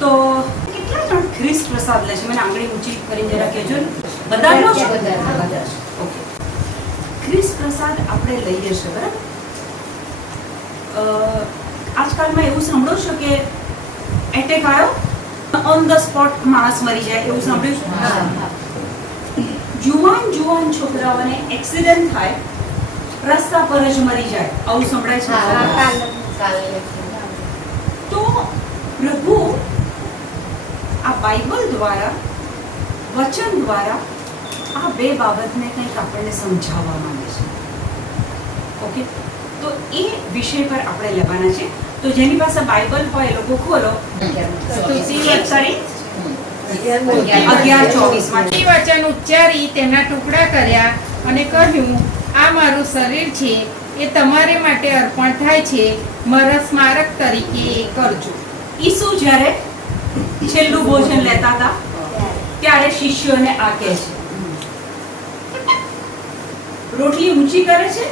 તો કેટલા જણ ખ્રિસ્ત પ્રસાદ લે છે? મને આંગળી ઊંચી કરીને જરા કહેજો ને. બધા લો છો? બધા. ઓકે. ખ્રિસ્ત પ્રસાદ આપણે લઈએ છીએ, બરાબર? આજકાલમાં એવું સાંભળો છો કે એટેક આવ્યો, ઓન ધ સ્પોટ માણસ મરી જાય, એવું સાંભળ્યું છે? જુવાન છોકરાઓને એક્સિડન્ટ થાય, રસ્તા પર જ મરી જાય, આવું સંભળાય છે. તો પ્રભુ આ બાઇબલ દ્વારા, વચન દ્વારા આ બે બાબતને કંઈક આપણને સમજાવવા માંગે છે. ઓકે, તો એ વિષય પર આપણે લેવાના છે. તો જેની પાસે બાઇબલ હોય એ લોકો ખોલો 11:24 વચન ઉચ્ચારી તેના ટુકડા કર્યા અને કહ્યું, આ મારું શરીર છે, એ તમારે માટે અર્પણ થાય છે, મારા સ્મારક તરીકે એ કરજો. ઈસુ જ્યારે છેલ્લું ભોજન લેતા હતા ત્યારે શિષ્યોને આ કહે છે, રોટલી ઊંચી કરે છે,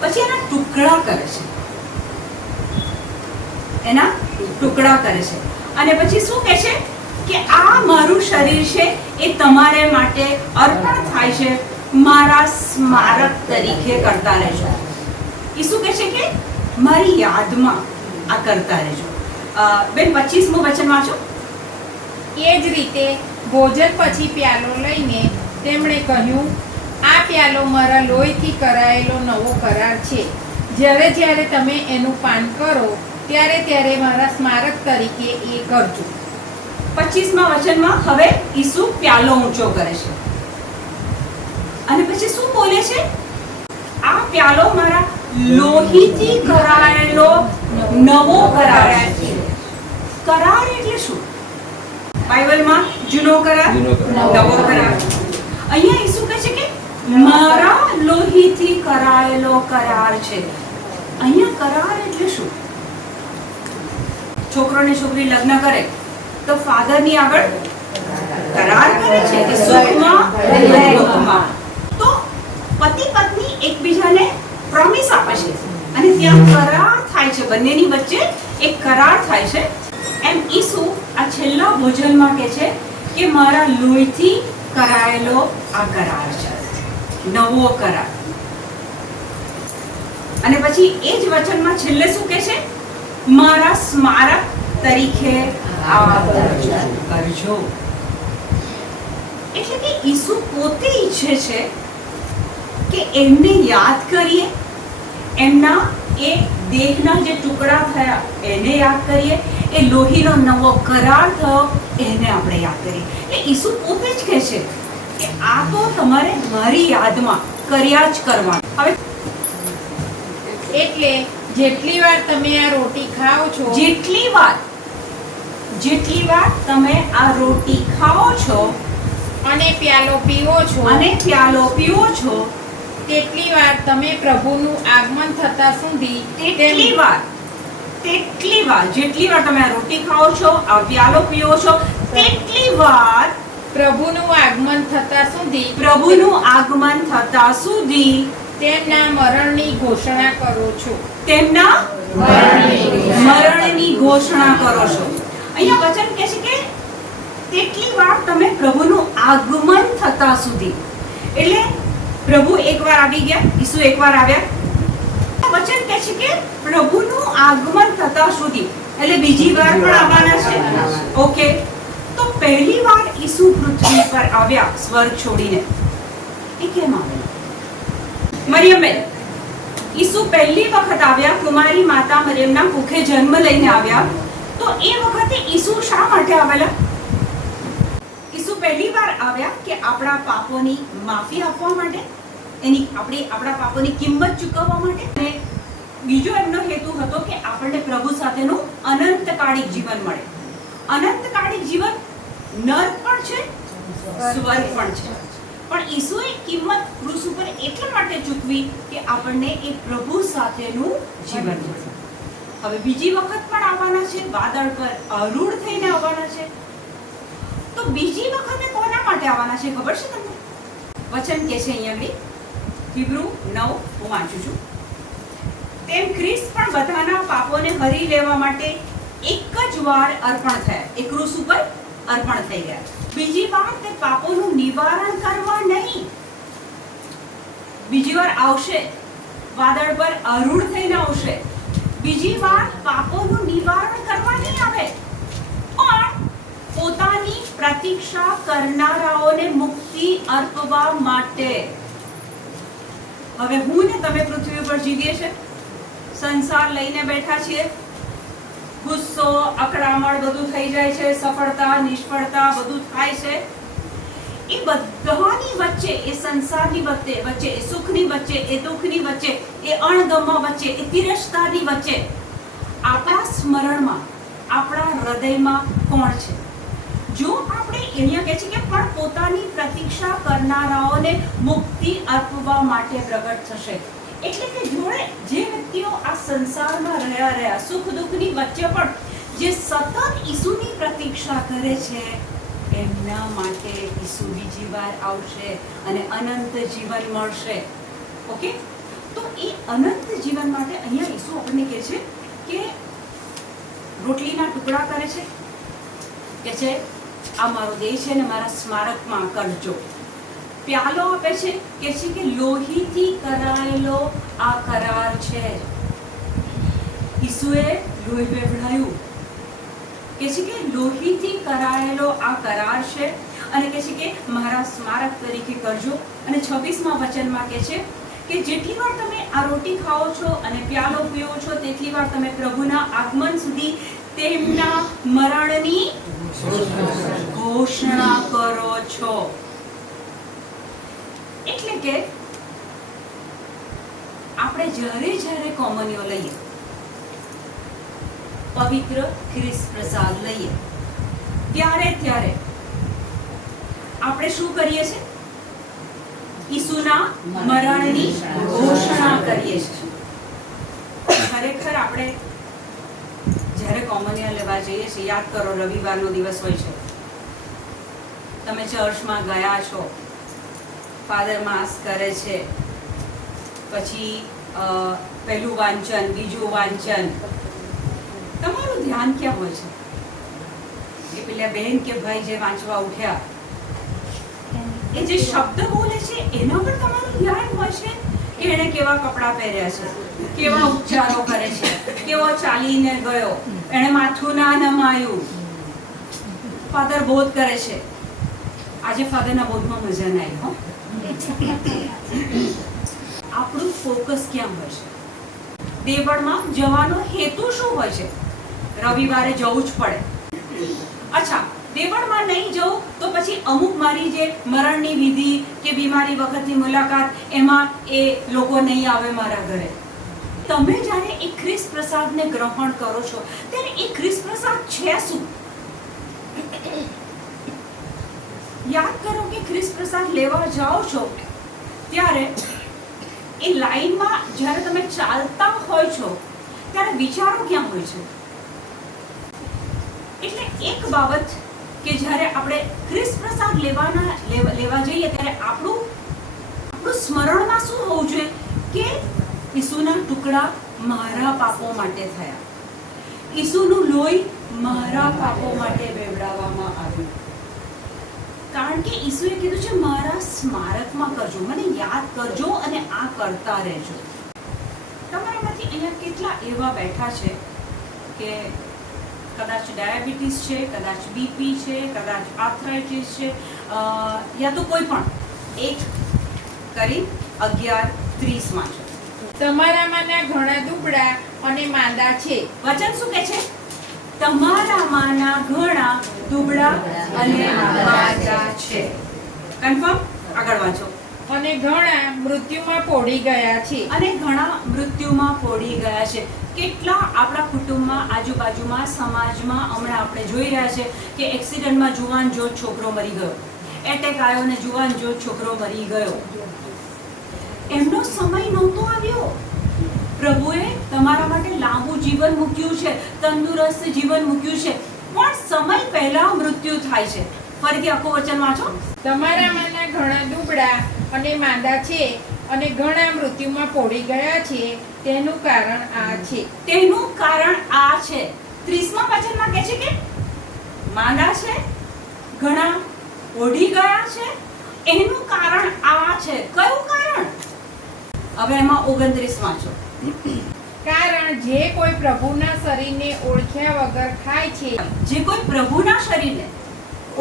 પછી એના ટુકડા કરે છે, એના ટુકડા કરે છે, અને પછી શું કહે છે કે આ મારું શરીર છે, એ તમારે માટે અર્પણ થાય છે, મારા સ્મારક તરીકે કરતા રહેજો. ઈસુ કહે છે કે મારી યાદમાં આ કરતા રહેજો. બેન 25મું વચન વાંચો. એ જ રીતે ભોજન પછી પ્યાલો લઈને તેમણે કહ્યું, આ પ્યાલો મારા લોહીથી કરાયેલો નવો કરાર છે. જ્યારે જ્યારે તમે એનું પાન કરો ત્યારે ત્યારે મારા સ્મારક તરીકે એ કરજો. 25મા વચનમાં હવે ઈસુ પ્યાલો ઊંચો કરે છે અને પછી શું બોલે છે? આ પ્યાલો મારા લોહીથી કરાયેલો નવો કરાર છે. કરાર એટલે શું? બાઇબલમાં જૂનો કરાર, નવો કરાર. અહીંયા ઈસુ કહે છે કે મારા લોહીથી કરાયેલો કરાર છે. અહીંયા કરાર એટલે શું? છોકરો ને છોકરી લગ્ન કરે તો ફાધર ની આગળ કરાર કરે છે કે સુખમાં અને દુઃખમાં. તો પતિ પત્ની એકબીજાને પ્રોમિસ આપે છે અને ત્યાં કરાર થાય છે, બંનેની વચ્ચે એક કરાર થાય છે. એમ ઈસુ આ છેલ્લા ભોજનમાં કહે છે કે મારા લોહીથી કરાયેલો આ કરાર છે, નવો કરાર. અને પછી એ જ વચનમાં છેલ્લે શું કહે છે? મારા સ્મારક તરીકે આ કરજો. એટલે કે ઈસુ પોતે ઈચ્છે છે કે એમને યાદ કરીએ, એમના એ દેહના જે ટુકડા થયા એને યાદ કરીએ, એ લોહીનો નવો કરાર થયો એને આપણે યાદ કરીએ. એટલે ઈસુ પોતે જ કહે છે કે આ તો તમારે મારી યાદમાં કર્યા જ કરવાનું. હવે એટલે જેટલી વાર તમે આ રોટી ખાઓ છો, જેટલી વાર તમે આ રોટી ખાઓ છો અને પ્યાલો પીવો છો, તેટલી વાર તમે પ્રભુનું આગમન થતા સુધી જેટલી વાર તમે આ રોટી ખાઓ છો, આ પ્યાલો પીવો છો, તેટલી વાર પ્રભુનું આગમન થતા સુધી તેમના મરણની ઘોષણા કરો છો. તેમના મરણની ઘોષણા કરો છો. અહીંયા વચન કહે છે કે તેટલી વાર તમે પ્રભુનું આગમન થતા સુધી. એટલે પ્રભુ એકવાર આવી ગયા, ઈસુ એકવાર આવ્યા. વચન કહે છે કે પ્રભુનું આગમન થતા સુધી, એટલે બીજી વાર પણ આવવાના છે. ઓકે, તો પહેલી વાર ઈસુ પૃથ્વી પર આવ્યા સ્વર્ગ છોડીને, એ કેમ આવ્યા? મરિયમબેન, ઈસુ પહેલી વખત આવ્યા, કુમારી માતા મરિયમના કુખે જન્મ લઈને આવ્યા, તો એ વખતે ઈસુ શા માટે આવેલા? ઈસુ પહેલી વાર આવ્યા કે આપણા પાપોની માફી આપવા માટે, આપણા પાપોની કિંમત ચૂકવવા માટે, અને બીજો એમનો હેતુ હતો કે આપણને પ્રભુ સાથેનું અનંતકાળિક જીવન મળે. અનંતકાળિક જીવન નર્ક પણ છે, સ્વર્ગ પણ છે. પણ ઈસુએ કિંમત ક્રૂસ ઉપર એટલા માટે ચૂકવી કે આપણને એ પ્રભુ સાથેનું જીવન મળે. હવે બીજી વખત પણ આવવાના છે, વાદળ પર આરૂઢ થઈને આવવાના છે. તો બીજી વખતે કોના માટે આવવાના છે ખબર છે તમને? વચન કહે છે અહીંયા હિબ્રુ 9 હું વાંચું છું. તેમ ખ્રિસ્ત પણ બધાના પાપોને હરી લેવા માટે એક જ વાર અર્પણ થયા, એ ક્રૂસ ઉપર અર્પણ થઈ ગયા. બીજી વાર તે પાપોનું નિવારણ કરવા નહીં, બીજી વાર આવશે, વાદળ પર આરૂઢ થઈને આવશે, બીજી વાર પાપોનું નિવારણ કરવા નહીં આવે, પણ પોતાની પ્રતીક્ષા કરનારાઓને મુક્તિ અર્પવા માટે. હવે હું ને તમે પૃથ્વી ઉપર જીવીએ છે, સંસાર લઈને બેઠા છીએ, ગુસ્સો, અકળામણ બધું થઈ જાય છે, સફળતા, નિષ્ફળતા બધું થાય છે. એ બધાની વચ્ચે, એ સંસારની વચ્ચે, એ સુખની વચ્ચે, એ દુઃખની વચ્ચે, એ અણગમા વચ્ચે, એ તિરસ્કારની વચ્ચે આપણા સ્મરણમાં, આપણા હૃદયમાં કોણ છે? જો આપણે અહીંયા કહે છે કે પણ પોતાની પ્રતીક્ષા કરનારાઓને મુક્તિ આપવા માટે પ્રગટ થશે. એટલે કે જોડે જે વ્યક્તિઓ આ સંસારમાં રહ્યા સુખ દુઃખની વચ્ચે પણ જે સતત ઈસુની પ્રતીક્ષા કરે છે, એમના માટે ઈસુ બીજી વાર આવશે અને અનંત જીવન મળશે. ઓકે, તો એ અનંત જીવન માટે અહીંયા ઈસુ આપણને કહે છે કે રોટલીના ટુકડા કરે છે, કે છે આ મારો દેહ છે ને મારા સ્મારકમાં કરજો. પ્યાલો આપે છે, કે છે કે લોહીથી કરાયેલો આ કરાર છે. ઈસુએ લોહી વહેવડાયું, કે છે કે લોહીથી કરાયેલો આ કરાર છે, અને કે છે કે મારા સ્મારક તરીકે કરજો. અને 26મા વચનમાં કે છે કે જેટલી વાર તમે આ રોટી ખાઓ છો અને પ્યાલો પીઓ છો, તેટલી વાર તમે પ્રભુના આગમન સુધી તેમના મરણની ઘોષણા કરો છો. એટલે કે આપણે જ્યારે કોમનીઓ લઈએ, પવિત્ર ખ્રિસ્ત પ્રસાદ લઈએ, ત્યારે આપણે શું કરીએ છીએ? ઈસુના મરણની ઘોષણા કરીએ છીએ. ખરેખર આપણે જ્યારે કોમનિયન લેવા જઈએ છીએ, યાદ કરો રવિવારનો દિવસ હોય છે, તમે ચર્ચમાં ગયા છો, ફાધર માસ કરે છે, પછી પહેલું વાંચન, બીજું વાંચન, તમારું ધ્યાન ક્યાં હોય છે? એ પેલા બહેન કે ભાઈ જે વાંચવા ઉઠ્યા, એ જે શબ્દ બોલે છે એના પર તમારું ધ્યાન હોય છે કે એણે કેવા કપડાં પહેર્યા છે, કેવા ઉચ્ચારો કરે છે, કેવો ચાલીને ગયો, એણે માથું ના નમાયું. ફાધર બોધ કરે છે, આજે ફાધરના બોધમાં મજા ના આવી. હો, આપણું ફોકસ ક્યાં હોય છે? દેવળમાં જવાનો હેતુ શું હોય છે? રવિવારે જવું જ પડે. અચ્છા, દેવળમાં નહીં જવું તો પછી અમુક મારી જે મરણની વિધિ કે બીમારી વખતની મુલાકાત, એમાં એ લોકો નહીં આવે મારા ઘરે. તમે જ્યારે એ ખ્રિસ્ત પ્રસાદને ગ્રહણ કરો છો, ત્યારે એ ખ્રિસ્ત પ્રસાદ છે શું? યાદ કરો કે ખ્રિસ્ત પ્રસાદ લેવા જાઓ છો ત્યારે એ લાઈનમાં જ્યારે તમે ચાલતા હોય છો, ત્યારે વિચારો ક્યાં હોય છે? એટલે એક બાબત કે જ્યારે આપણે ખ્રિસ્ત પ્રસાદ લેવા જઈએ, ત્યારે આપણું સ્મરણમાં શું હોવું જોઈએ? કે ઈસુના ટુકડા મારા પાપો માટે થયા, ઈસુનું લોહી મારા પાપો માટે વહેવડાવવામાં આવ્યું. કારણ કે ઈસુએ કીધું છે મારા સ્મારકમાં કરજો, મને યાદ કરજો અને આ કરતા રહેજો. તમારામાંથી અહીંયા કેટલા એવા બેઠા છે કે કદાચ ડાયાબિટીસ છે, કદાચ બીપી છે, કદાચ આર્થરાઇટિસ છે, યા તો કોઈ પણ એક કરી 11:30 છે. તમારામાંના ઘણા દુબળા અને માંદા છે. વચન શું કહે છે? તમારામાંના ઘણા દુબળા અને માંદા છે. કન્ફર્મ? આગળ વાંચો. અને ઘણા મૃત્યુમાં પોડી ગયા છે. અને ઘણા મૃત્યુમાં પોડી ગયા છે. કેટલા આપણા કુટુંબમાં, આજુબાજુમાં, સમાજમાં હમણાં આપણે જોઈ રહ્યા છે કે એક્સિડન્ટમાં જુવાન જોત છોકરો મરી ગયો, એટેક આવ્યો ને જુવાન જોત છોકરો મરી ગયો. એમનો સમય નહોતો આવ્યો. પ્રભુએ તમારા માટે લાંબુ જીવન મૂક્યું છે, તંદુરસ્ત જીવન મૂક્યું છે, પણ સમય પહેલા મૃત્યુ થાય છે. ફરીથી આખું વચન વાંચો. તમારામાંના ઘણા દુબળા અને માંદા છે અને ઘણા મૃત્યુમાં પોડી ગયા છે. તેનું કારણ આ છે. તેનું કારણ આ છે. 30મા વચનમાં કહે છે કે માંદા છે, ઘણા ઓઢી ગયા છે. એનું કારણ આ છે. કયું કારણ? હવે એમાં 29 વાંચો. કારણ જે કોઈ પ્રભુના શરીરને ઓળખ્યા વગર ખાય છે, જે કોઈ પ્રભુના શરીરને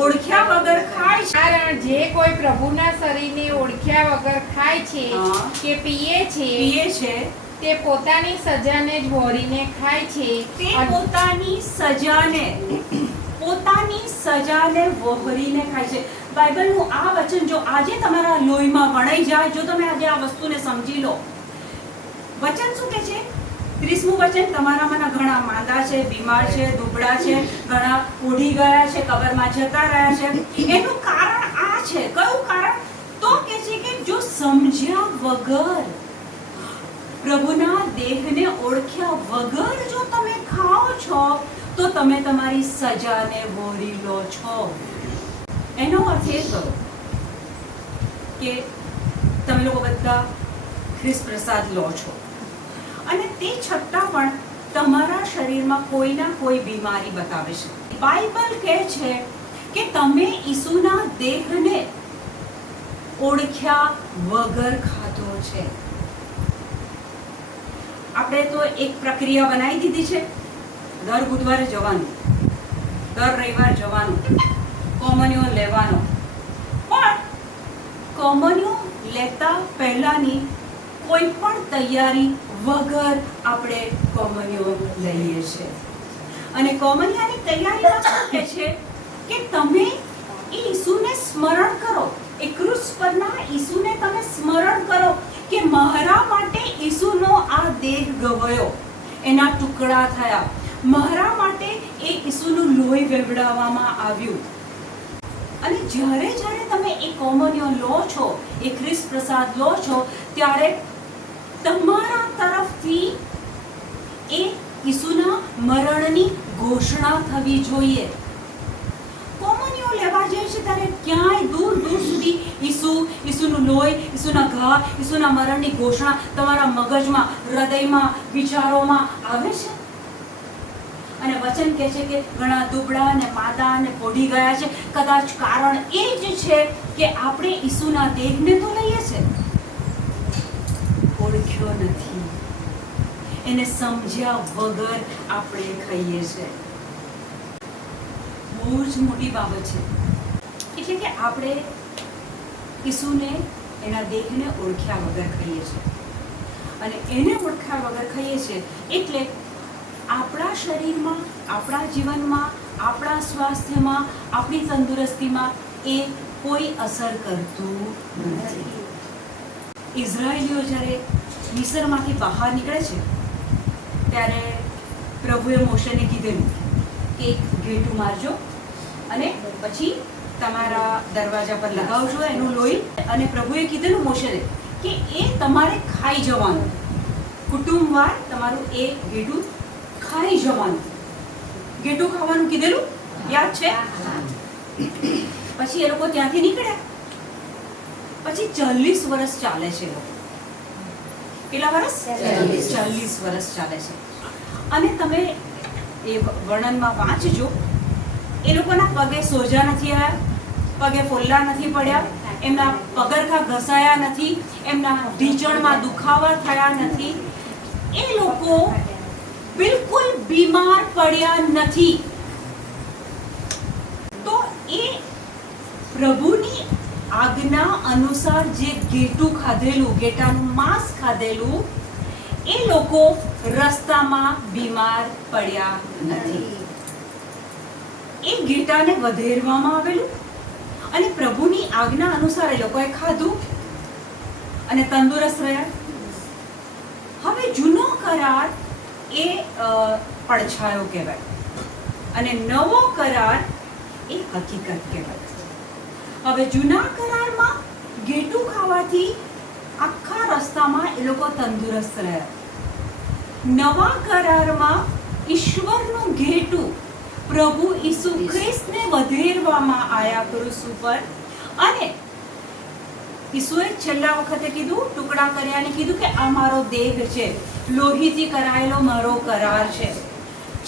ઓળખ્યા વગર ખાય છે. કારણ જે કોઈ પ્રભુના શરીરને ઓળખ્યા વગર ખાય છે હા. કે પીએ છે, પીએ છે તે પોતાની સજાને જ વહોરીને ખાય છે. તે અને પોતાની સજાને વહોરીને ખાય છે. બાઇબલનું આ વચન જો આજે તમારા લોહીમાં વણાઈ જાય, જો તમે આજે આ વસ્તુને સમજી લો, વચન શું કહે છે? 30મું વચન, તમારામાંના ઘણા માંદા છે, બીમાર છે, દુબળા છે, ઘણા ઉડી ગયા છે, કબરમાં જતા રહ્યા છે. એનું કારણ આ છે. કયું કારણ? તો કહે છે કે જો સમજ્યા વગર, પ્રભુના દેહને ઓળખ્યા વગર જો તમે ખાઓ છો, તો તમે તમારી સજાને વહોરી લો છો. એનો અર્થ એ થયો કે તમે લોકો બધા ખ્રિસ્ત પ્રસાદ લો છો અને તે છતાં પણ તમારા શરીરમાં કોઈ ના કોઈ બીમારી બતાવે છે. બાઇબલ કહે છે કે તમે ઈસુના દેહને ઓળખ્યા વગર ખાધો છે. આપણે તો એક પ્રક્રિયા બનાવી દીધી છે. દર બુધવારે જવાનું, દર રવિવાર જવાનું, કોમન્યો લેવાનો. પણ કોમન્યો લેતા પહેલાની કોઈ પણ તૈયારી વગર આપણે કોમન્યો લઈએ છીએ. અને કોમન્યાની તૈયારીમાં શું કહે છે કે તમે એ ઈસુને સ્મરણ કરો, એ ક્રુસ પરના ઈસુને તમે સ્મરણ કરો કે મારા માટે ઈસુનો આ દેહ ગવાયો, એના ટુકડા થયા, મારા માટે એ ઈસુનું લોહી વહેવડાવવામાં આવ્યું. અને જ્યારે જ્યારે તમે એ કોમન્યો લો છો, એ ખ્રિસ્ત પ્રસાદ લો છો, ત્યારે તમારા તરફથી એ ઈસુના મરણની ઘોષણા થવી જોઈએ. કોમન્યો લેવા જાય છે ત્યારે ક્યાંય દૂર દૂર સુધી ઈસુનું લોહી, ઈસુના ઘા, ઈસુના મરણની ઘોષણા તમારા મગજમાં, હૃદયમાં, વિચારોમાં આવે છે. અને વચન કહે છે કે ઘણા દુબળા અને માંદા અને પોઢી ગયા છે. કદાચ કારણ એ જ છે કે આપણે ઈસુના દેહને તો લઈએ છે, ઓળખ્યો નથી, એને સમજ્યા વગર આપણે ખાઈએ છે. બહુ જ મોટી બાબત છે. એટલે કે આપણે ઈસુને, એના દેહને ઓળખ્યા વગર ખાઈએ છીએ. અને એને ઓળખ્યા વગર ખાઈએ છીએ એટલે આપણા શરીરમાં, આપણા જીવનમાં, આપણા સ્વાસ્થ્યમાં, આપણી તંદુરસ્તીમાં એ કોઈ અસર કરતું નથી. ઇઝરાયેલીઓ જ્યારે મિસરમાંથી બહાર નીકળે છે ત્યારે પ્રભુએ મોશેને કીધેલું કે એક ઘેટું મારજો અને પછી તમારા દરવાજા પર લગાવજો એનું લોહી. અને પ્રભુએ કીધેલું મોશેને કે એ તમારે ખાઈ જવાનું, કુટુંબવાર તમારું એ ઘેટું ખાઈ જવાનું. ઘેટું ખાવાનું કીધેલું યાદ છે? પછી એ લોકો ત્યાંથી નીકળ્યા. પછી 40 વર્ષ ચાલે છે. કેટલા વર્ષ? 40 વર્ષ ચાલે છે. અને તમે એ વર્ણનમાં વાંચજો, એ લોકોના પગે સોજા નથી આવ્યા, પગે ફોલ્લા નથી પડ્યા, એમના પગરખા ઘસાયા નથી, એમના ઢીંચણમાં દુખાવા થયા નથી, એ લોકો બિલકુલ બીમાર પડ્યા નથી. તો એ પ્રભુની આજ્ઞા અનુસાર જે ઘેટું ખાધેલું, ઘેટાનું માંસ ખાધેલું, એ લોકો રસ્તામાં બીમાર પડ્યા નથી. એ ઘેટાને વધેરવામાં આવેલું અને પ્રભુની આજ્ઞા અનુસાર એ લોકોએ ખાધું અને તંદુરસ્ત રહ્યા. હવે જૂનો કરાર એ પડછાયો કહેવાય અને નવો કરાર એ હકીકત કહેવાય. હવે જૂના કરારમાં ઘેટું ખાવાથી આખા રસ્તામાં એ લોકો તંદુરસ્ત રહ્યા. નવા કરારમાં ઈશ્વરનું ઘેટું પ્રભુ ઈસુ ખ્રિસ્તને વધેરવામાં આયા ક્રુસ ઉપર. અને ઈસુએ છેલ્લા વખતે કીધું, ટુકડા કર્યાને કીધું કે આ મારો દેહ છે, લોહીથી કરાયેલો મારો કરાર છે.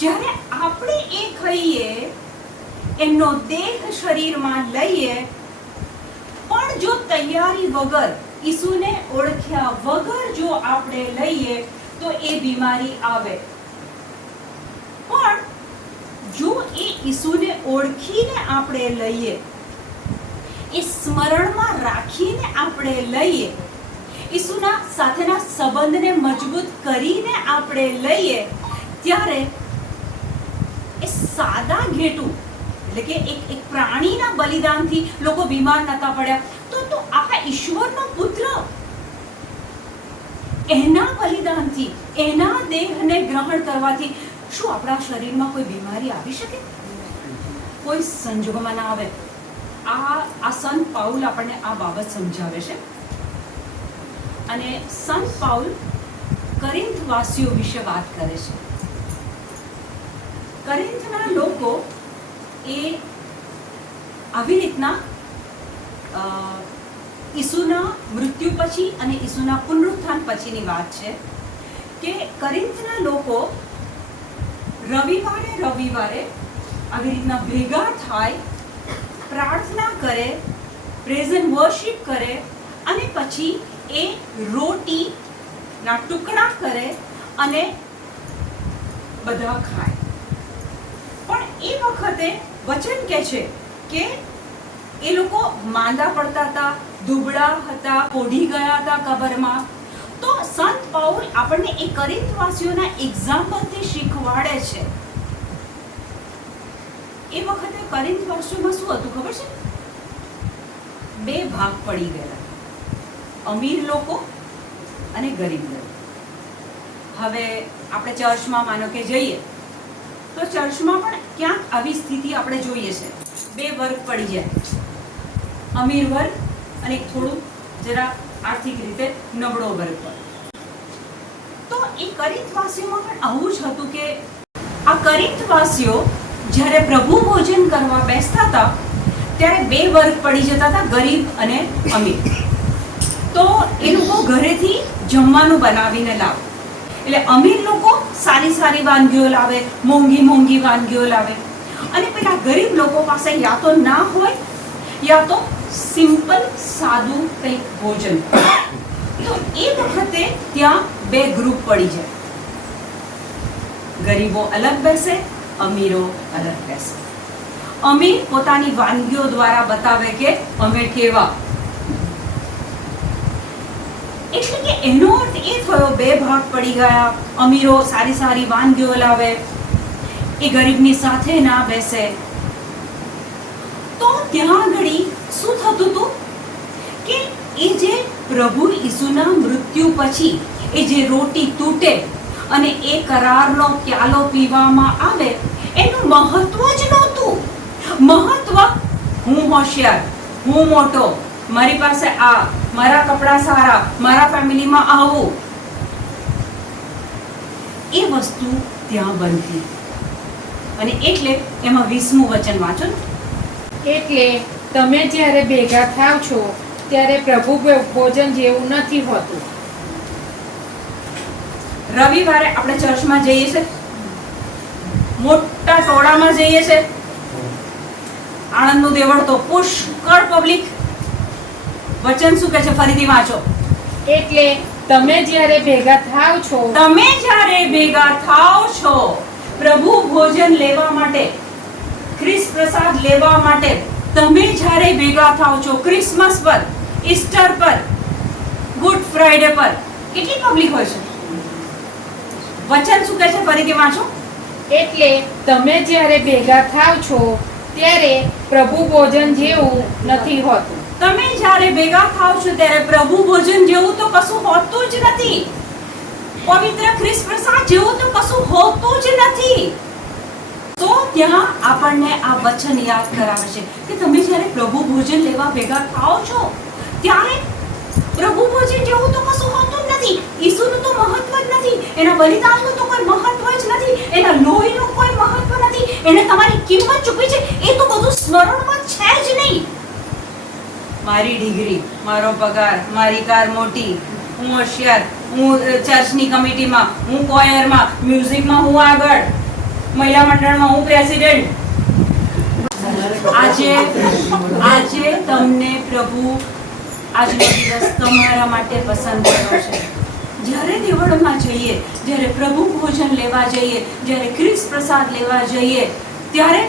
જ્યારે આપણે એ ખાઈએ, એમનો દેહ શરીરમાં લઈએ, પણ જો તૈયારી વગર, ઈસુને ઓળખ્યા વગર જો આપણે લઈએ તો એ બીમારી આવે. પણ જો એ ઈસુને ઓળખીને આપણે લઈએ, એ સ્મરણમાં રાખીને આપણે લઈએ, ઈસુના સાથેના સંબંધને મજબૂત કરીને આપણે લઈએ, ત્યારે એ સાદા ઘેટું, એટલે કે એક પ્રાણીના બલિદાનથી લોકો બીમાર નતા પડ્યા, તો આ ઈશ્વરનો પુત્ર એના બલિદાનથી, એના દેહને ગ્રહણ કરવાથી શું આપણા શરીરમાં કોઈ બીમારી આવી શકે? કોઈ સંજોગોમાં ના આવે. આ સંત પાઉલ આપણને આ બાબત સમજાવે છે. અને સંત પાઉલ કરિન્થવાસીઓ વિશે વાત કરે છે. કરિન્થના લોકો એ આવી રીતના ઈસુના મૃત્યુ પછી અને ઈસુના પુનરુત્થાન પછીની વાત છે કે કરિન્થના લોકો રવિવારે આવી રીતના ભેગા થાય, પ્રાર્થના કરે, પ્રેઝ એન્ડ વર્શિપ કરે, અને પછી એ રોટીના ટુકડા કરે અને બધા ખાય. પણ એ વખતે વચન કહે છે કે એ લોકો માંદા પડતા હતા, દુબળા હતા, પોઢી ગયા હતા કબરમાં. તો સંત પાઉલ આપણને એ કરિન્થવાસીઓના એક્ઝામ્પલથી શીખવાડે છે. એ વખતે કરિન્થવાસીઓમાં શું હતું ખબર છે? બે ભાગ પડી ગયા, અમીર લોકો અને ગરીબ લોકો. હવે આપણે ચર્ચમાં માનો કે જઈએ તો ચર્ચમાં પણ ક્યાંક આવી સ્થિતિ આપણે જોઈએ છે. બે વર્ગ પડી જાય, અમીર વર્ગ અને થોડું જરા આર્થિક રીતે નબળો વર્ગ પર. તો એ કરિન્થવાસીઓમાં પણ આવું જ હતું કે આ કરિન્થવાસીઓ જ્યારે પ્રભુ ભોજન કરવા બેસતા હતા ત્યારે બે વર્ગ પડી જતા હતા, ગરીબ અને અમીર. તો એ લોકો ઘરેથી જમવાનું બનાવીને લાવે. એટલે અમીર લોકો સારી વાનગીઓ લાવે, મોંઘી વાનગીઓ લાવે, અને પેલા ગરીબ લોકો પાસે યા તો ના હોય યા તો સિમ્પલ સાદું કંઈક ભોજન. તો એ વખતે ત્યાં બે ગ્રુપ પડી જાય, ગરીબો અલગ બેસે, અમીરો અલગ બેસે. અમીર પોતાની વાનગીઓ દ્વારા બતાવે કે અમે કેવા. એટલે કે એનો અર્થ એ થયો, બે ભાગ પડી ગયા. અમીરો સારી વાનગીઓ લાવે, એ ગરીબની સાથે ના બેસે. તો ત્યાં આગળ શું થતું હતું કે એ જે પ્રભુ ઈસુના મૃત્યુ પછી એ જે રોટી તૂટે અને એ કરારનો પ્યાલો પીવામાં આવે, એનું મહત્વ જ નહોતું. મહત્વ હું હોશિયાર, હું મોટો, મારી પાસે આ, મારા કપડા સારા, મારા ફેમિલીમાં આવું, એ વસ્તુ ત્યાં બનતી. અને એટલે એમાં 20મું વચન વાંચો ને. એટલે તમે જ્યારે ભેગા થાવ છો ત્યારે પ્રભુ ભોજન જેવું નથી હોતું. રવિવારે આપણે ચર્ચમાં જઈએ છે, મોટા ટોળામાં જઈએ છે. આણંદનું દેવળ તો પુષ્કળ પબ્લિક. વચન શું કહે છે? ફરીથી વાંચો. એટલે તમે જ્યારે ભેગા થાવ છો, તમે જ્યારે ભેગા થાવ છો પ્રભુ ભોજન લેવા માટે, ખ્રિસ્ત પ્રસાદ લેવા માટે, તમે જ્યારે ભેગા થાવ છો ક્રિસમસ પર, ઈસ્ટર પર, ગુડ ફ્રાઈડે પર, કેટલી પબ્લિક હોય છે? વચન શું કહે છે? ફરીથી વાંચો. એટલે તમે જ્યારે ભેગા થાવ છો ત્યારે પ્રભુ ભોજન જેવું નથી હોતું. તમે જ્યારે ભેગા થાવ છો ત્યારે પ્રભુ ભોજન જેવું તો કશું હોતું જ નથી. પવિત્ર ખ્રિસ્ત પ્રસાદ જેવું તો કશું હોતું જ નથી. તો ત્યાં આપણને આ વચન યાદ કરાવે છે કે તમે જ્યારે પ્રભુ ભોજન લેવા ભેગા થાવ છો ત્યારે પ્રભુ ભોજન જેવું તો કશું હોતું જ નથી. ઈસુનું તો મહત્વ જ નથી, એના બલિદાનનું તો કોઈ મહત્વ જ નથી, એના લોહીનું કોઈ મહત્વ નથી, એને તમારી કિંમત ચૂકવી છે એ તો બધું સ્મરણમાં છે જ નહીં. મારી ડિગ્રી, મારો પગાર, મારી કાર મોટી, હું હોશિયાર, હું ચર્ચની કમિટીમાં, હું કોયરમાં, મ્યુઝિકમાં હું આગળ, મહિલા મંડળમાં હું પ્રેસિડેન્ટ. આજે તમને પ્રભુ આજનો દિવસ તમારા માટે પસંદ કર્યો છે. જ્યારે દેવળમાં જઈએ, જ્યારે પ્રભુ ભોજન લેવા જઈએ, જ્યારે ખ્રિસ્ત પ્રસાદ લેવા જઈએ, ત્યારે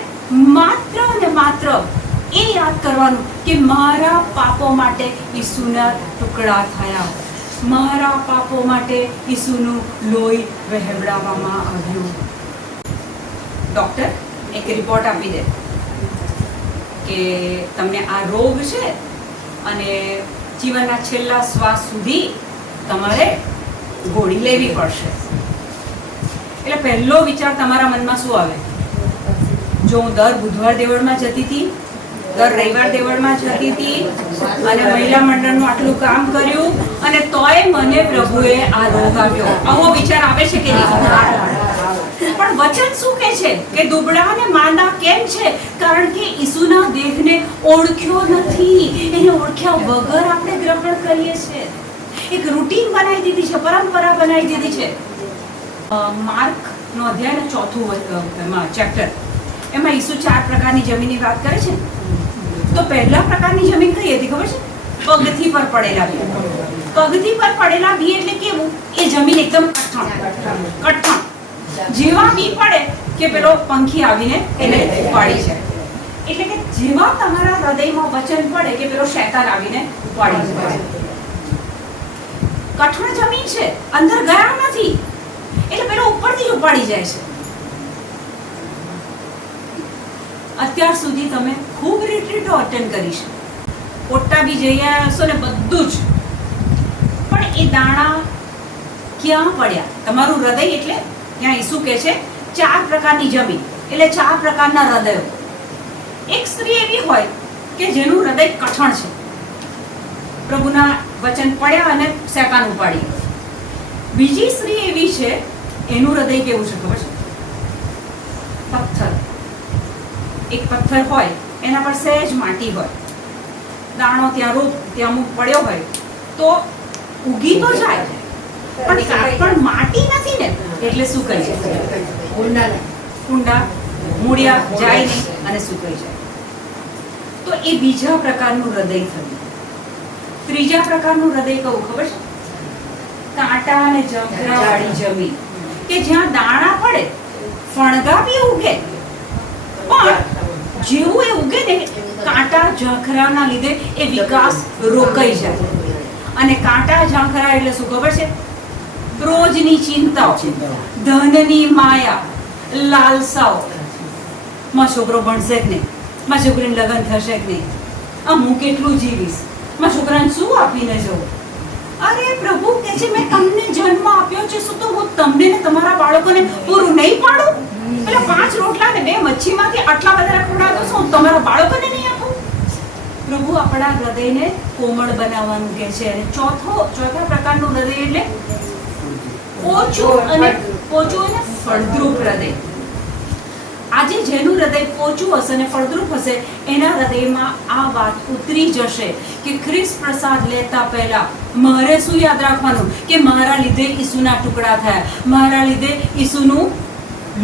માત્ર ને માત્ર એ યાદ કરવાનું કે મારા પાપો માટે ઈસુના ટુકડા થયા, મારા પાપો માટે ઈસુનું લોહી વહેવડાવવામાં આવ્યું. ડોક્ટર એક રિપોર્ટ આપી દે કે તમને આ રોગ છે અને જીવનના છેલ્લા શ્વાસ સુધી તમારે ગોળી લેવી પડશે. એટલે પહેલો વિચાર તમારા મનમાં શું આવે? જો હું દર બુધવાર દેવળમાં જતી હતી, દર રવિવાર દેવળમાં જતી હતી અને મહિલા મંડળનું આટલું કામ કર્યું અને તોય મને પ્રભુએ આ રોગ આપ્યો, આવો વિચાર આવે છે કે નહીં? પણ વચન શું કહે છે કે દુબળા અને માંદા કેમ છે? કારણ કે ઈસુના દેહને ઓળખ્યો નથી. એને ઓળખ્યા વગર આપણે ગ્રહણ કરીએ છીએ. એક રૂટીન બનાવી દીધી છે, પરંપરા બનાવી દીધી છે. માર્કનો અધ્યાય ચોથું ચેપ્ટર, એમાં ઈસુ 4 પ્રકારની જમીનની વાત કરે છે. તો પહેલા પ્રકારની જમીન કઈ હતી ખબર છે? પગથી પર પડેલા બી. પગથી પર પડેલા બી એટલે કેવું? એ જમીન એકદમ કઠણ. જેવા બી પડે કે પેલો પંખી આવીને એને ઉપાડી જાય. એટલે કે જેવા તમારા હૃદયમાં વચન પડે કે પેલો શૈતાન આવીને ઉપાડી જાય. કઠણ જમીન છે, અંદર ગયા નથી, એટલે પેલો ઉપરથી જ ઉપાડી જાય છે. અત્યાર સુધી તમે ખૂબ રિટ્રીટો અટેન્ડ કરી છે, કોટા બી જઈ આવ્યા હશો ને બધું જ, પણ એ દાણા ક્યાં પડ્યા? તમારું હૃદય એટલે ત્યાં ઈસુ કહે છે 4 પ્રકારની જમીન એટલે 4 પ્રકારના હૃદયો. એક સ્ત્રી એવી હોય કે જેનું હૃદય કઠણ છે, પ્રભુના વચન પડ્યા અને શેતાન ઉપાડી. બીજી સ્ત્રી એવી છે, એનું હૃદય કેવું છે ખબર છે? પથ્થર. એક પથ્થર હોય, એના પર સહેજ માટી હોય, દાણો ત્યાં અમુક પડ્યો હોય તો ઉગી તો જાય, પણ માટી નથી ને, એટલે સુકાઈ જાય. ઊંડા મૂળિયા જાય નહીં અને સુકાઈ જાય. તો એ બીજા પ્રકારનું હૃદય થયું. ત્રીજા પ્રકારનું હૃદય કહું ખબર છે? કાંટા અને ઝંખરા વાળી જમીન, કે જ્યાં દાણા પડે, ફણગા બી ઉગે, પણ જેવું એ ઉગે ને કાંટા ઝંખરાના લીધે એ વિકાસ રોકાઈ જાય. અને કાંટા ઝંખરા એટલે શું ખબર છે? રોજની ચિંતાઓ, ધનની માયા, લાલસાઓ. મારો છોકરો ભણશે કે નહીં, મારા છોકરીને લગ્ન થશે કે નહીં, હું કેટલું જીવીશ, મારા છોકરાને શું આપીને જવું? અરે પ્રભુ કહે છે મેં તમને જન્મ આપ્યો છે, શું તો હું તમને ને તમારા બાળકોને પૂરું નહીં પાડું? પેલા 5 રોટલા ને 2 મચ્છીમાંથી આટલા બધા ખવડાવો છો, હું તમારા બાળકોને નહીં આપું? પ્રભુ આપણા હૃદયને કોમળ બનાવવાનું કહે છે. અને ચોથા પ્રકારનું હૃદય એટલે પોચું અને ફળદ્રુપ હૃદય. આજે જેનું હૃદય પોચું હશે અને ફળદ્રુપ હશે, એના હૃદયમાં આ વાત ઉતરી જશે કે ખ્રિસ્ત પ્રસાદ લેતા પહેલા મારે શું યાદ રાખવાનું? કે મારા લીધે ઈસુના ટુકડા થયા, મારા લીધે ઈસુનું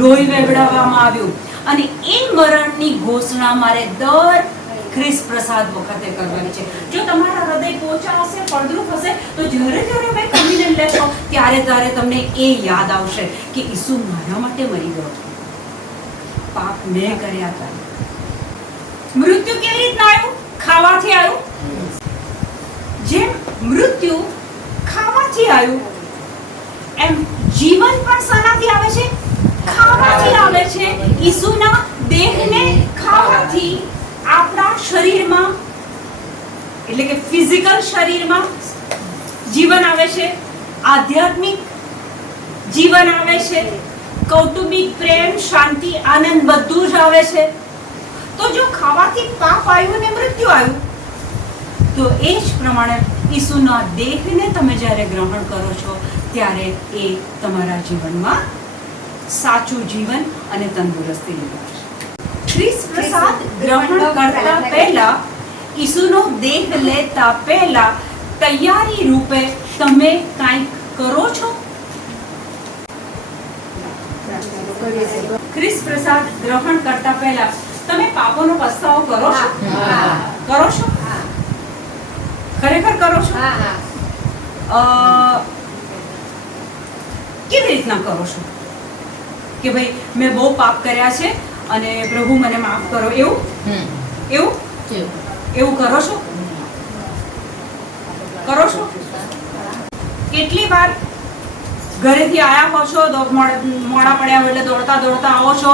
લોહી વહેવડાવવામાં આવ્યું. અને એ મરણની ઘોષણા મારે દર ખ્રિસ્ત પ્રસાદ વખતે કરવાની છે. જો તમારા હૃદય પોચા હશે, ફળદ્રુપ હશે, તો જ્યારે ભાઈ કમ્યુનિયન લેશો ત્યારે તમને એ યાદ આવશે કે ઈસુ મારા માટે મરી ગયો, પાપ મેં કર્યા હતા. મૃત્યુ કેવી રીતના આવ્યું? ખાવાથી આવ્યું. જેમ મૃત્યુ ખાવાથી આવ્યું, એમ જીવન પણ શાનાથી આવે છે? ખાવાથી આવે છે. ઈસુના દેહને ખાવાથી આપણા શરીરમાં એટલે કે ફિઝિકલ શરીરમાં જીવન આવે છે, આધ્યાત્મિક જીવન આવે છે, કૌટુંબિક પ્રેમ, શાંતિ, આનંદ બધું જ આવે છે. તો જો ખાવાથી પાપ આવ્યું ને મૃત્યુ આવ્યું, તો એ જ પ્રમાણે ઈસુના દેહને તમે જ્યારે ગ્રહણ કરો છો ત્યારે એ તમારા જીવનમાં સાચું જીવન અને તંદુરસ્તી લાવે છે. ખ્રિસ્ત પ્રસાદ ગ્રહણ કરતા પહેલા, ઈસુનો દેહ લેતા પહેલા તૈયારી રૂપે તમે કંઈક કરો છો? ખ્રિસ્ત પ્રસાદ ગ્રહણ કરતા પહેલા તમે પાપોનો પસ્તાવો કરો છો? કરો છો? ખરેખર કરો છો? કેવી રીતના કરો છો? કે ભાઈ મેં બહુ પાપ કર્યા છે અને પ્રભુ મને માફ કરો, એવું કરો છો? કરો છો? કેટલી વાર ઘરેથી આયા હો છો, મોડા પડ્યા હોય એટલે દોડતા દોડતા આવો છો,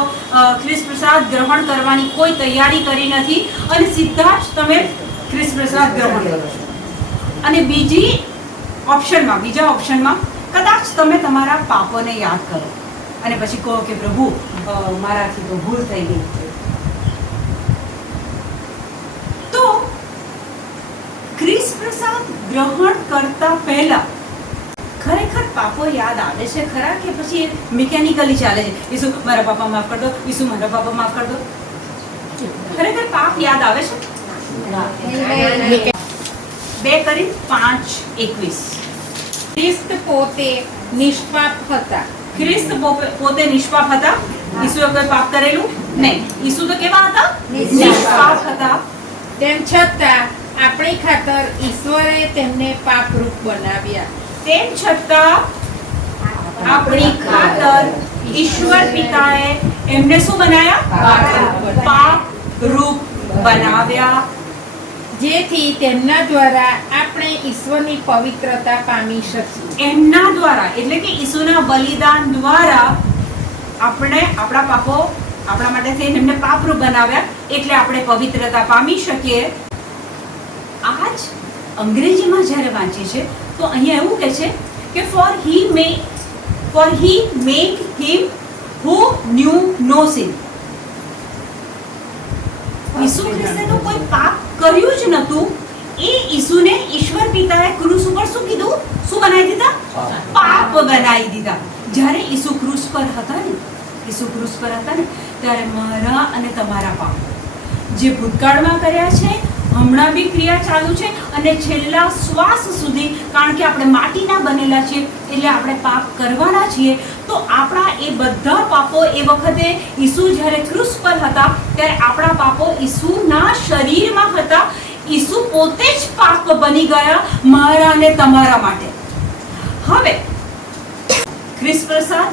ખ્રિસ્ત પ્રસાદ ગ્રહણ કરવાની કોઈ તૈયારી કરી નથી અને સીધા જ તમે ખ્રિસ્ત પ્રસાદ ગ્રહણ કરો છો. અને બીજા ઓપ્શનમાં કદાચ તમે તમારા પાપોને યાદ કરો અને પછી કહો કે પ્રભુ મારાથી તો ભૂલ થઈ ગઈ. તો ખ્રિસ્ત પ્રસાદ ગ્રહણ કરતા પહેલા ખરેખર પાપો યાદ આવે છે ખરા કે પછી મિકેનિકલી ચાલે છે? ઈસુ મારા પાપા માફ કરી દો, ઈસુ મારા પાપા માફ કરી દો. ખરેખર પાપ યાદ આવે છે? 2 Corinth 5:21. ખ્રિસ્ત પોતે નિષ્પાપ હતા. ખ્રિસ્ત પોતે નિષ્પાપ હતા. ઈસુએ કોઈ પાપ કરેલું નહીં. ઈસુ તો કેવા હતા? નિષ્પાપ હતા. તેમ છતાં આપણી ખાતર ઈશ્વરે તેમને પાપરૂપ બનાવ્યા. તેમ છતાં આપણી ખાતર ઈશ્વર પિતાએ એમને શું બનાવ્યા? પાપ રૂપ બનાવ્યા, જેથી તેમના દ્વારા આપણે ઈશ્વરની પવિત્રતા પામી શકીએ. એમના દ્વારા એટલે કે ઈસુના બલિદાન દ્વારા આપણે આપણા પાપો આપણા માટે થઈને એમને પાપરૂપ બનાવ્યા એટલે આપણે પવિત્રતા પામી શકીએ. આજ અંગ્રેજીમાં જ્યારે વાંચીએ છે તો અહીંયા એવું કહે છે કે for he made him who knew no sin. ઈસુ ખ્રિસ્તે તો કોઈ પાપ કર્યું જ નતું. એ ઈસુને ઈશ્વર પિતાએ ક્રૂસ ઉપર શું કીધું? શું બનાવી દીધા? પાપ બનાવી દીધા. જ્યારે ઈસુ ક્રૂસ પર હતા ને ત્યારે મારા અને તમારા પાપ જે ભૂતકાળમાં કર્યા છે, હમણાં બી ક્રિયા ચાલુ છે અને છેલ્લા શ્વાસ સુધી, કારણ કે આપણે માટીના બનેલા છીએ એટલે આપણે પાપ કરવાના છીએ. તો આપણા એ બધા પાપો એ વખતે ઈસુ જ્યારે ક્રૂસ પર હતા ત્યારે આપણા પાપો ઈસુના શરીરમાં હતા. ઈસુ પોતે જ પાપ બની ગયા મારા અને તમારા માટે. હવે ખ્રિસ્ત પ્રસાદ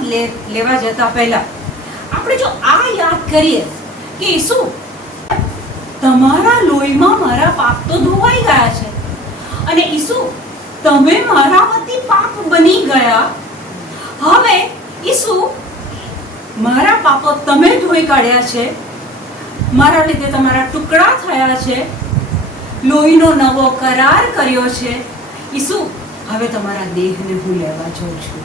લેવા જતા પહેલા આપણે જો આ યાદ કરીએ કે ઈસુ તમારા લોહીમાં મારા પાપ તો ધોવાઈ ગયા છે અને ઈસુ તમે મારા વતી પાપ બની ગયા. હવે ઈસુ મારા પાપો તમે ધોઈ કાઢ્યા છે, મારા લીધે તમારા ટુકડા થયા છે, લોહીનો નવો કરાર કર્યો છે. ઈસુ હવે તમારા દેહને હું લેવા જાઉં છું.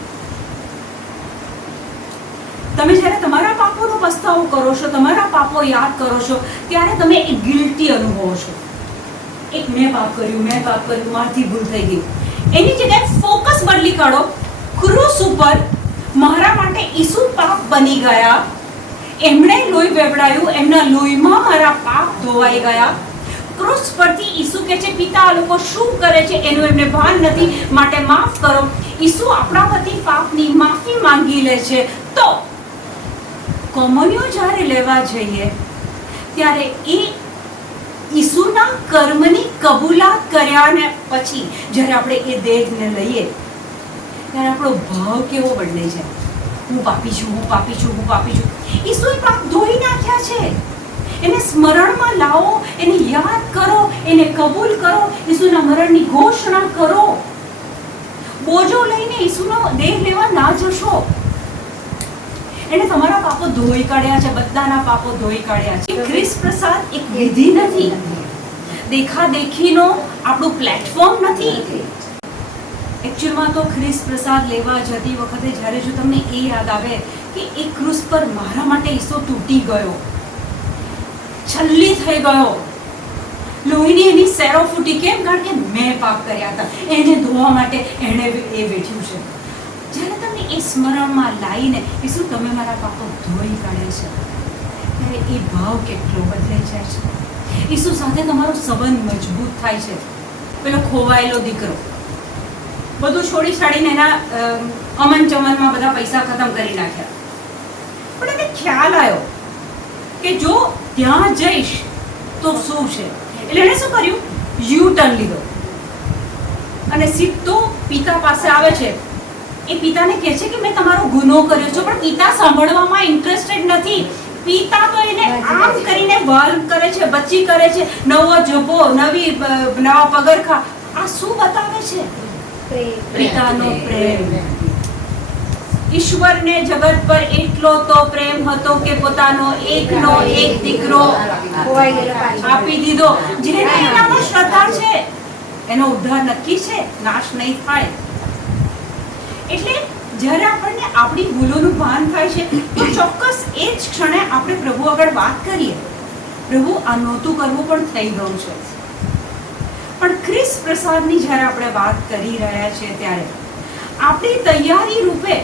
તમે જ્યારે તમારા પાપોનો પસ્તાવો કરો છો, તમારા પાપો યાદ કરો છો ત્યારે તમે એક ગિલ્ટી અનુભવો છો. એક મેં પાપ કર્યું, મારાથી ભૂલ થઈ ગઈ. એની જગ્યાએ ફોકસ બદલી કાઢો. ક્રૂસ ઉપર મારા માટે ઈસુ પાપ બની ગયા, એમણે લોહી વેવડાયું, એમના લોહીમાં મારા પાપ ધોવાઈ ગયા. ક્રૂસ પરથી ઈસુ કહે છે પિતા આ લોકો શું કરે છે એનું એમને ભાન નથી, માટે માફ કરો. ઈસુ આપણા વતી પાપની માફી માંગી લે છે. તો કોમોન્યો જ્યારે લેવા જઈએ ત્યારે એ ઈસુના કર્મની કબૂલાત કર્યાને પછી જ્યારે આપણે એ દેહને લઈએ ત્યારે આપણો ભાવ કેવો બદલે છે? હું પાપી છું. ઈસુએ પાપ ધોઈ નાખ્યા છે. એને સ્મરણમાં લાવો, એને યાદ કરો, એને કબૂલ કરો, ઈસુના મરણની ઘોષણા કરો. બોજો લઈને ઈસુનો દેહ લેવા ના જશો. એને તમારા પાપો ધોઈ કાઢ્યા છે, બધાના પાપો ધોઈ કાઢ્યા છે. ખ્રિસ્ત પ્રસાદ એક વિધિ નથી, દેખાદેખીનો આપણું પ્લેટફોર્મ નથી. એકચ્યુઅલમાં તો ખ્રિસ્ત પ્રસાદ લેવા જતી વખતે જ્યારે જો તમને એ યાદ આવે કે એ ક્રૂસ પર મારા માટે ઈસો તૂટી ગયો, છલ્લી થઈ ગયો, લોહીની એની સેરો ફૂટી. કેમ? કારણ કે મેં પાપ કર્યા હતા, એને ધોવા માટે એણે એ વેઠ્યું છે. જ્યારે તમે એ સ્મરણમાં લાવીને ઈસુ તમે મારા પાપો ધોઈ કાઢે છે ત્યારે એ ભાવ કેટલો બદલે જાય છે. ઈસુ સાથે તમારો સંબંધ મજબૂત થાય છે. પેલો ખોવાયેલો દીકરો બધું છોડી છાડીને એના અમન ચમનમાં બધા પૈસા ખતમ કરી નાખ્યા, પણ એને ખ્યાલ આવ્યો કે જો ત્યાં જઈશ તો શું છે, એટલે એણે શું કર્યું, યુ ટર્ન લીધો અને સીધો પિતા પાસે આવે છે. એ પિતાને કહે છે કે મેં તમારો ગુનો કર્યો છે, પણ પિતા સાંભળવામાં ઇન્ટરેસ્ટેડ નથી. પિતા તો એને આમ કરીને વાલ કરે છે, બચ્ચી કરે છે, નવો જભો, નવા પગરખા. આ શું બતાવે છે? પિતાનો પ્રેમ. ઈશ્વરને જગત પર એટલો તો પ્રેમ હતો કે પોતાનો એકનો એક દીકરો આપી દીધો. જેને એનામાં શ્રદ્ધા છે એનો ઉદ્ધાર નક્કી છે, નાશ નહીં થાય. એટલે જ્યારે આપણને આપણી ભૂલોનું ભાન થાય છે તો ચોક્કસ એ જ ક્ષણે આપણે પ્રભુ આગળ વાત કરીએ, પ્રભુ આ નહોતું કરવું પણ થઈ ગયું છે. પણ ખ્રિસ્ત પ્રસાદની જ્યારે આપણે વાત કરી રહ્યા છીએ ત્યારે આપણી તૈયારી રૂપે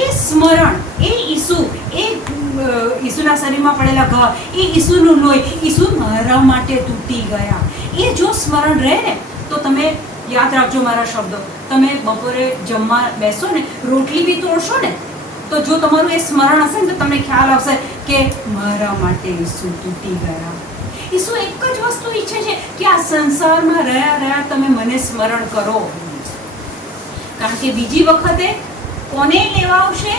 એ સ્મરણ, એ ઈસુ, એ ઈસુના શરીરમાં પડેલા ઘા, એ ઈસુનું લોહી, ઈસુ મારા માટે તૂટી ગયા, એ જો સ્મરણ રહે ને તો તમે યાદ રાખજો મારા શબ્દો, તમે બપોરે જમવા બેસો ને, રોટલી બી તોડશો ને તો જો તમારું એ સ્મરણ હશે ને તો તમને ખ્યાલ આવશે કે મારા માટે ઈસુ તૂટી ગયા. ઈસુ એક જ વસ્તુ ઈચ્છે છે કે આ સંસારમાં રહ્યા તમે મને સ્મરણ કરો. કારણ કે બીજી વખતે કોને લેવા આવશે?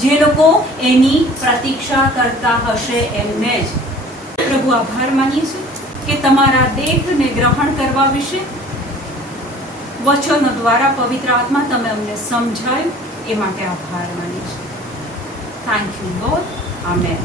જે લોકો એની પ્રતીક્ષા કરતા હશે એમને જ. પ્રભુ આભાર માનીએ છીએ કે તમારા દેહને ગ્રહણ કરવા વિશે વચનો દ્વારા પવિત્ર આત્મા તમે અમને સમજાયું, એ માટે આભાર માનીએ છીએ. Thank you lord. આમેન.